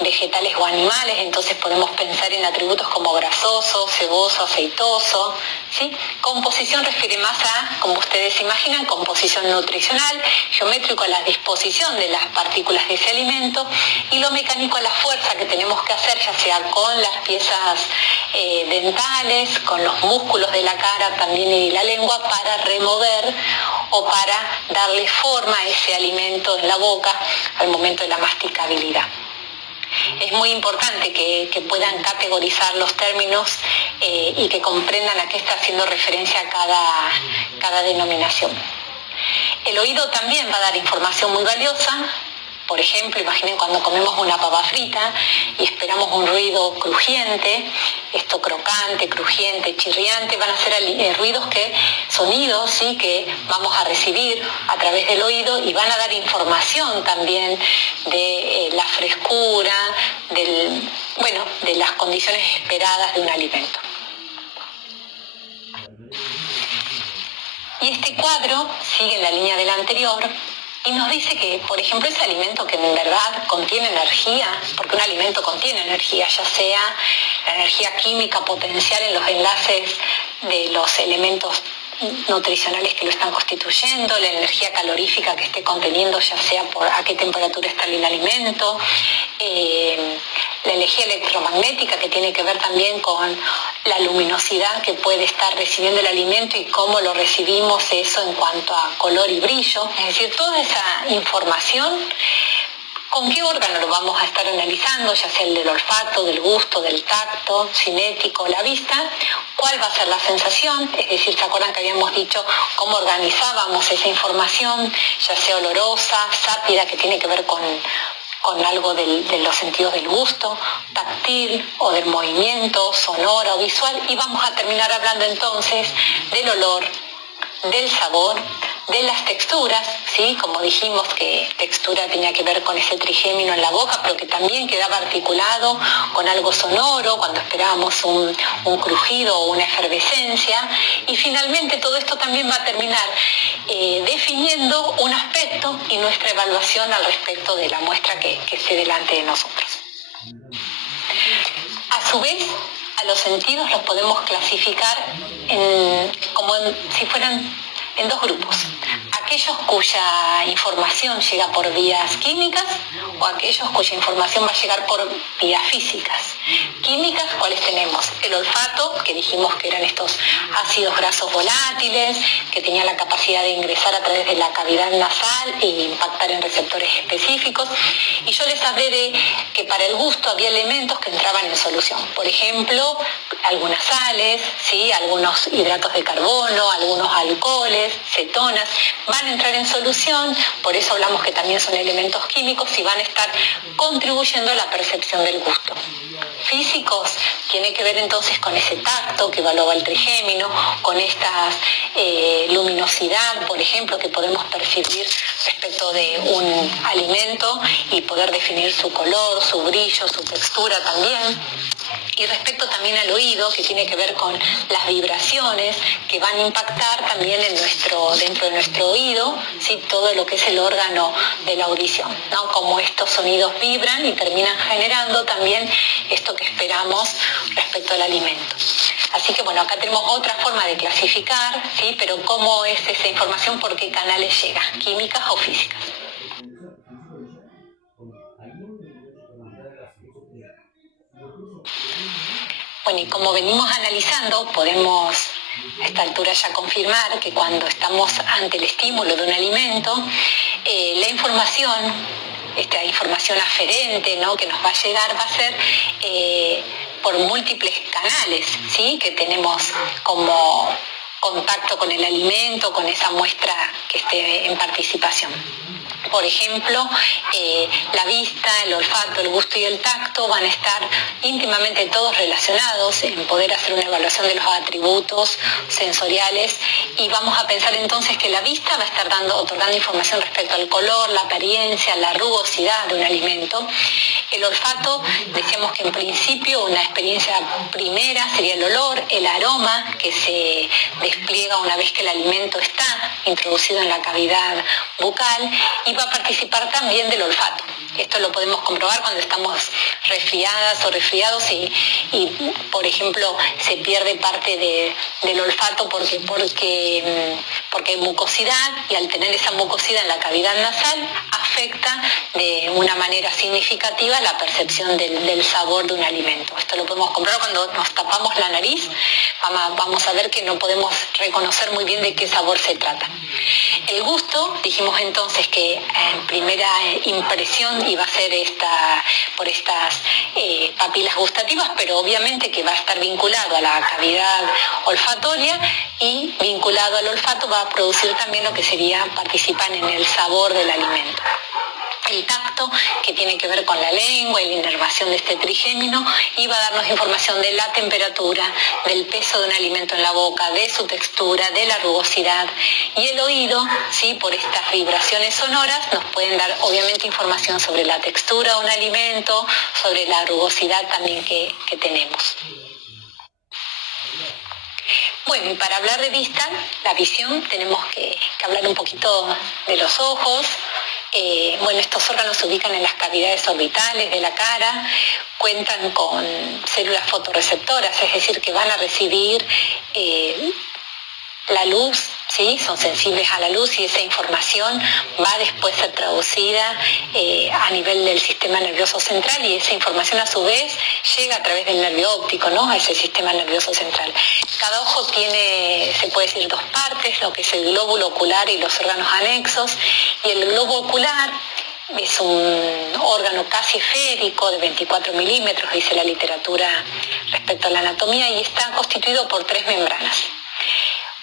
vegetales o animales, entonces podemos pensar en atributos como grasoso, seboso, aceitoso, ¿sí? Composición refiere más a, como ustedes imaginan, composición nutricional, geométrico a la disposición de las partículas de ese alimento, y lo mecánico a la fuerza que tenemos que hacer, ya sea con las piezas dentales, con los músculos de la cara también y la lengua, para remover o para darle forma a ese alimento en la boca al momento de la masticabilidad. Es muy importante que puedan categorizar los términos y que comprendan a qué está haciendo referencia cada denominación. El oído también va a dar información muy valiosa. Por ejemplo, imaginen cuando comemos una papa frita y esperamos un ruido crujiente, esto crocante, crujiente, chirriante, van a ser sonidos, ¿sí?, que vamos a recibir a través del oído y van a dar información también de la frescura, de las condiciones esperadas de un alimento. Y este cuadro sigue en la línea del anterior y nos dice que, por ejemplo, ese alimento que en verdad contiene energía, porque un alimento contiene energía, ya sea la energía química potencial en los enlaces de los elementos nutricionales que lo están constituyendo, la energía calorífica que esté conteniendo, ya sea por a qué temperatura está el alimento, la energía electromagnética que tiene que ver también con la luminosidad que puede estar recibiendo el alimento y cómo lo recibimos, eso en cuanto a color y brillo. Es decir, toda esa información, ¿con qué órgano lo vamos a estar analizando? Ya sea el del olfato, del gusto, del tacto, cinético, la vista. ¿Cuál va a ser la sensación? Es decir, ¿se acuerdan que habíamos dicho cómo organizábamos esa información? Ya sea olorosa, sápida, que tiene que ver con algo de los sentidos del gusto, táctil o del movimiento, sonoro, visual, y vamos a terminar hablando entonces del olor, del sabor, de las texturas, ¿sí? Como dijimos que textura tenía que ver con ese trigémino en la boca, pero que también quedaba articulado con algo sonoro cuando esperábamos un crujido o una efervescencia, y finalmente todo esto también va a terminar definiendo un aspecto y nuestra evaluación al respecto de la muestra que esté delante de nosotros. A su vez, a los sentidos los podemos clasificar como si fueran en dos grupos: aquellos cuya información llega por vías químicas o aquellos cuya información va a llegar por vías físicas. Químicas, ¿cuáles tenemos? El olfato, que dijimos que eran estos ácidos grasos volátiles, que tenían la capacidad de ingresar a través de la cavidad nasal e impactar en receptores específicos. Y yo les hablé de que para el gusto había elementos que entraban en solución. Por ejemplo, algunas sales, ¿sí?, algunos hidratos de carbono, algunos alcoholes, cetonas, van a entrar en solución, por eso hablamos que también son elementos químicos y van a estar contribuyendo a la percepción del gusto. Físicos, tiene que ver entonces con ese tacto que evaluaba el trigémino, con esta luminosidad, por ejemplo, que podemos percibir respecto de un alimento y poder definir su color, su brillo, su textura también. Y respecto también al oído, que tiene que ver con las vibraciones que van a impactar también dentro de nuestro oído, ¿sí?, todo lo que es el órgano de la audición, ¿no? Cómo estos sonidos vibran y terminan generando también esto que esperamos respecto al alimento. Así que bueno, acá tenemos otra forma de clasificar, ¿sí?, pero cómo es esa información, por qué canales llega, químicas o físicas. Bueno, y como venimos analizando, podemos a esta altura ya confirmar que cuando estamos ante el estímulo de un alimento, la información, esta información aferente, ¿no?, que nos va a llegar, va a ser por múltiples canales, ¿sí?, que tenemos como contacto con el alimento, con esa muestra que esté en participación. Por ejemplo, la vista, el olfato, el gusto y el tacto van a estar íntimamente todos relacionados en poder hacer una evaluación de los atributos sensoriales, y vamos a pensar entonces que la vista va a estar otorgando información respecto al color, la apariencia, la rugosidad de un alimento. El olfato, decíamos que en principio una experiencia primera sería el olor, el aroma que se despliega una vez que el alimento está introducido en la cavidad bucal, y va a participar también del olfato. Esto lo podemos comprobar cuando estamos resfriadas o resfriados y por ejemplo, se pierde parte del olfato porque hay mucosidad, y al tener esa mucosidad en la cavidad nasal afecta de una manera significativa la percepción del sabor de un alimento. Esto lo podemos comprobar cuando nos tapamos la nariz. Vamos a ver que no podemos reconocer muy bien de qué sabor se trata. El gusto, dijimos entonces que en primera impresión iba a ser por estas papilas gustativas, pero obviamente que va a estar vinculado a la cavidad olfatoria, y vinculado al olfato va a producir también lo que sería participar en el sabor del alimento. El tacto, que tiene que ver con la lengua y la inervación de este trigémino, iba a darnos información de la temperatura, del peso de un alimento en la boca, de su textura, de la rugosidad. Y el oído, ¿sí?, por estas vibraciones sonoras, nos pueden dar obviamente información sobre la textura de un alimento, sobre la rugosidad también que tenemos. Bueno, y para hablar de vista, la visión, tenemos que hablar un poquito de los ojos. Bueno, estos órganos se ubican en las cavidades orbitales de la cara, cuentan con células fotorreceptoras, es decir, que van a recibir la luz, ¿sí? Son sensibles a la luz, y esa información va después a ser traducida a nivel del sistema nervioso central, y esa información a su vez llega a través del nervio óptico, ¿no?, a ese sistema nervioso central. Cada ojo tiene, se puede decir, dos partes, lo que es el glóbulo ocular y los órganos anexos, y el globo ocular es un órgano casi esférico de 24 milímetros, dice la literatura respecto a la anatomía, y está constituido por 3 membranas.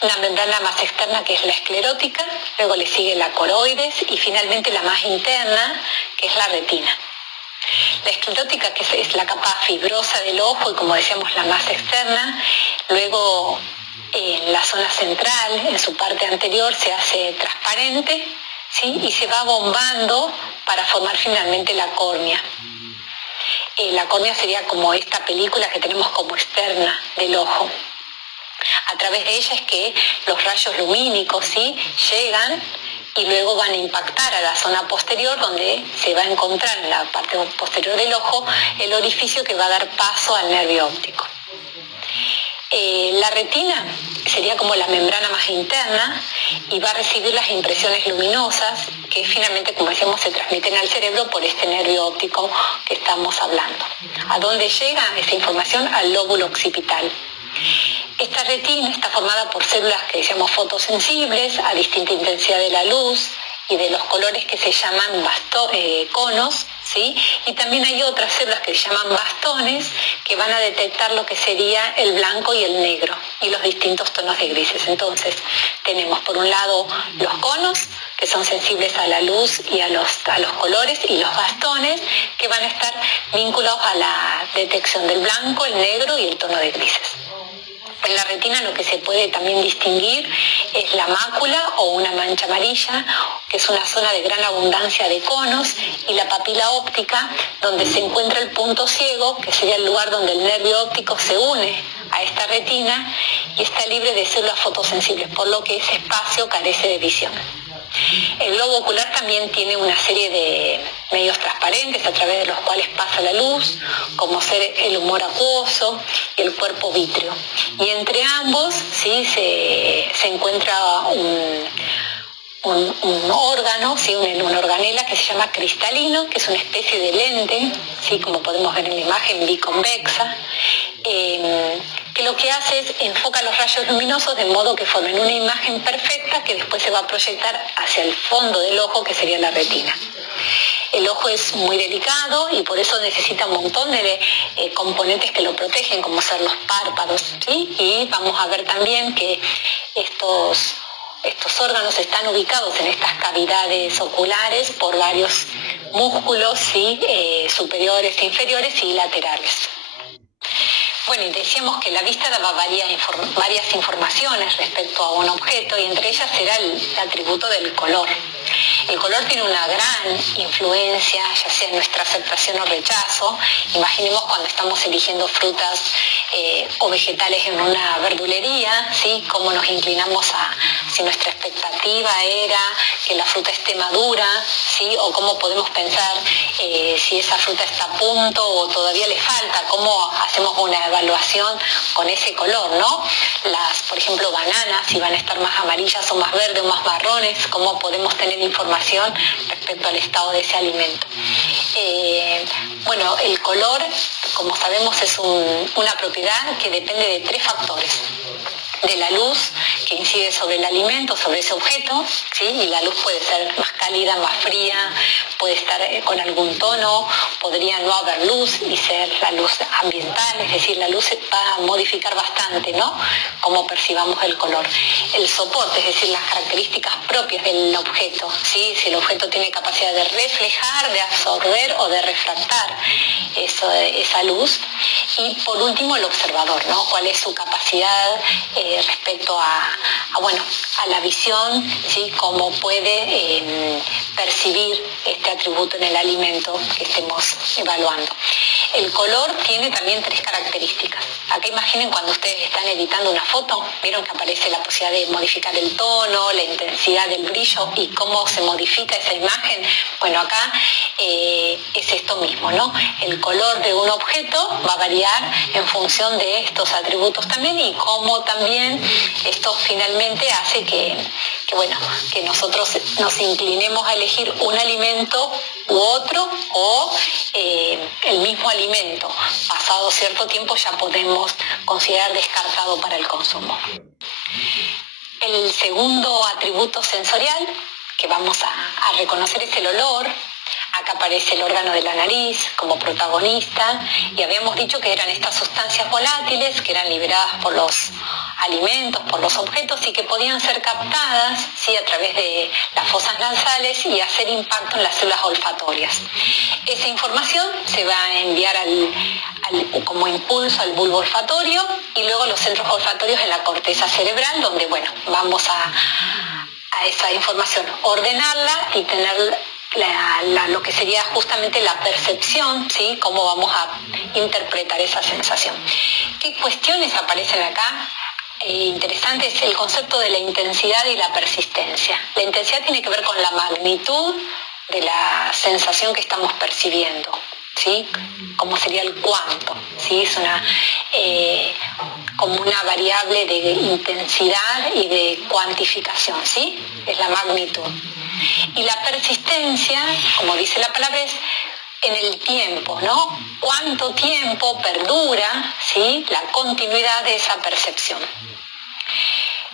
Una membrana más externa, que es la esclerótica, luego le sigue la coroides, y finalmente la más interna, que es la retina. La esclerótica, que es la capa fibrosa del ojo y, como decíamos, la más externa, luego en la zona central, en su parte anterior, se hace transparente, ¿sí?, y se va bombando para formar finalmente la córnea. La córnea sería como esta película que tenemos como externa del ojo. A través de ella es que los rayos lumínicos, ¿sí?, llegan y luego van a impactar a la zona posterior, donde se va a encontrar en la parte posterior del ojo el orificio que va a dar paso al nervio óptico. La retina sería como la membrana más interna y va a recibir las impresiones luminosas que finalmente, como decíamos, se transmiten al cerebro por este nervio óptico que estamos hablando. ¿A dónde llega esa información? Al lóbulo occipital. Esta retina está formada por células que decíamos fotosensibles a distinta intensidad de la luz y de los colores, que se llaman conos, ¿sí? Y también hay otras células que se llaman bastones, que van a detectar lo que sería el blanco y el negro y los distintos tonos de grises. Entonces tenemos por un lado los conos, que son sensibles a la luz y a los colores, y los bastones, que van a estar vinculados a la detección del blanco, el negro y el tono de grises. En la retina lo que se puede también distinguir es la mácula o una mancha amarilla, que es una zona de gran abundancia de conos, y la papila óptica, donde se encuentra el punto ciego, que sería el lugar donde el nervio óptico se une a esta retina y está libre de células fotosensibles, por lo que ese espacio carece de visión. El globo ocular también tiene una serie de medios transparentes a través de los cuales pasa la luz, como ser el humor acuoso y el cuerpo vítreo. Y entre ambos, ¿sí?, se encuentra un órgano, ¿sí?, una organela que se llama cristalino, que es una especie de lente, ¿sí?, como podemos ver en la imagen, biconvexa, que lo que hace es enfoca los rayos luminosos de modo que formen una imagen perfecta que después se va a proyectar hacia el fondo del ojo, que sería la retina. El ojo es muy delicado y por eso necesita un montón de componentes que lo protegen, como ser los párpados, ¿sí? Y vamos a ver también que estos órganos están ubicados en estas cavidades oculares por varios músculos, ¿sí?, superiores, inferiores y laterales. Bueno, y decíamos que la vista daba varias informaciones respecto a un objeto, y entre ellas era el atributo del color. El color tiene una gran influencia, ya sea en nuestra aceptación o rechazo. Imaginemos cuando estamos eligiendo frutas o vegetales en una verdulería, ¿sí?, cómo nos inclinamos a si nuestra expectativa era que la fruta esté madura, ¿sí? O cómo podemos pensar si esa fruta está a punto o todavía le falta, cómo hacemos una evaluación con ese color, ¿no? Por ejemplo, bananas, si van a estar más amarillas o más verdes o más marrones, cómo podemos tener información respecto al estado de ese alimento. Bueno, el color, como sabemos, es una propiedad que depende de 3 factores. De la luz que incide sobre el alimento, sobre ese objeto, ¿sí? Y la luz puede ser más cálida, más fría, puede estar con algún tono, podría no haber luz y ser la luz ambiental, es decir, la luz va a modificar bastante, ¿no? Cómo percibamos el color. El soporte, es decir, las características propias del objeto, ¿sí? Si el objeto tiene capacidad de reflejar, de absorber o de refractar esa luz. Y por último, el observador, ¿no? ¿Cuál es su capacidad respecto a la visión, ¿sí? Cómo puede percibir este atributo en el alimento que estemos evaluando. El color tiene también 3 características. Acá imaginen cuando ustedes están editando una foto, vieron que aparece la posibilidad de modificar el tono, la intensidad del brillo y cómo se modifica esa imagen. Bueno, acá es esto mismo, ¿no? El color de un objeto va a variar en función de estos atributos también y cómo también esto finalmente hace que nosotros nos inclinemos a elegir un alimento u otro o el mismo alimento. Pasado cierto tiempo ya podemos considerar descartado para el consumo. El segundo atributo sensorial que vamos a reconocer es el olor. Acá aparece el órgano de la nariz como protagonista y habíamos dicho que eran estas sustancias volátiles que eran liberadas por los alimentos, por los objetos y que podían ser captadas, ¿sí? A través de las fosas nasales y hacer impacto en las células olfatorias. Esa información se va a enviar como impulso al bulbo olfatorio y luego los centros olfatorios en la corteza cerebral donde vamos a esa información ordenarla y tener lo que sería justamente la percepción, ¿sí? Cómo vamos a interpretar esa sensación. ¿Qué cuestiones aparecen acá? Interesante es el concepto de la intensidad y la persistencia. La intensidad tiene que ver con la magnitud de la sensación que estamos percibiendo, ¿sí? ¿Cómo sería el cuánto? ¿Sí? Es como una variable de intensidad y de cuantificación, ¿sí? Es la magnitud. Y la persistencia, como dice la palabra, es en el tiempo, ¿no? ¿Cuánto tiempo perdura, ¿sí? La continuidad de esa percepción?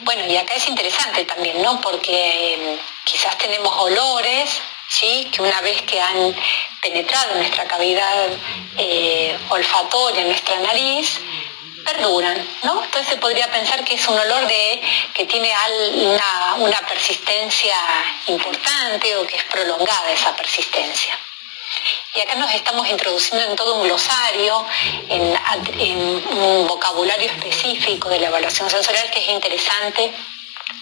Bueno, y acá es interesante también, ¿no? Porque quizás tenemos olores, ¿sí? Que una vez que han penetrado en nuestra cavidad olfatoria, en nuestra nariz, perduran, ¿no? Entonces se podría pensar que es un olor que tiene una persistencia importante o que es prolongada esa persistencia. Y acá nos estamos introduciendo en todo un glosario, en un vocabulario específico de la evaluación sensorial que es interesante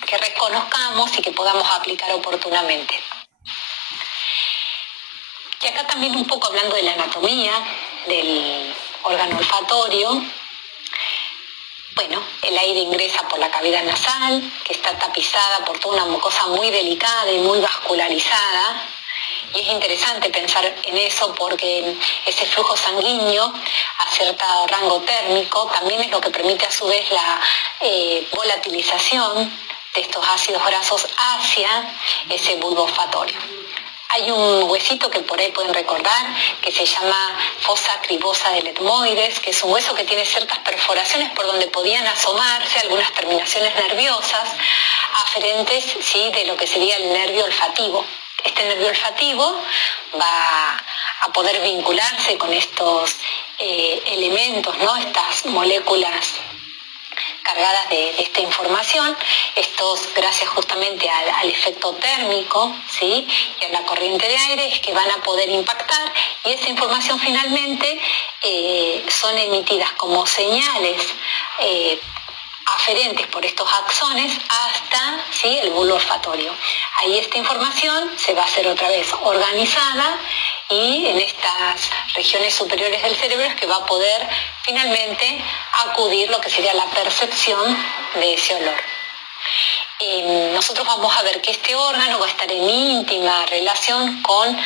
que reconozcamos y que podamos aplicar oportunamente. Y acá también un poco hablando de la anatomía del órgano olfatorio. Bueno, el aire ingresa por la cavidad nasal, que está tapizada por toda una mucosa muy delicada y muy vascularizada. Y es interesante pensar en eso porque ese flujo sanguíneo a cierto rango térmico también es lo que permite a su vez la volatilización de estos ácidos grasos hacia ese bulbo olfatorio. Hay un huesito que por ahí pueden recordar que se llama fosa cribosa del etmoides, que es un hueso que tiene ciertas perforaciones por donde podían asomarse algunas terminaciones nerviosas aferentes, ¿sí? De lo que sería el nervio olfativo. Este nervio olfativo va a poder vincularse con estos elementos, ¿no? Estas moléculas cargadas de esta información, estos gracias justamente al efecto térmico, ¿sí? Y a la corriente de aire es que van a poder impactar y esa información finalmente son emitidas como señales aferentes por estos axones hasta, ¿sí? El bulbo olfatorio. Ahí esta información se va a hacer otra vez organizada y en estas regiones superiores del cerebro es que va a poder finalmente acudir lo que sería la percepción de ese olor. nosotros vamos a ver que este órgano va a estar en íntima relación con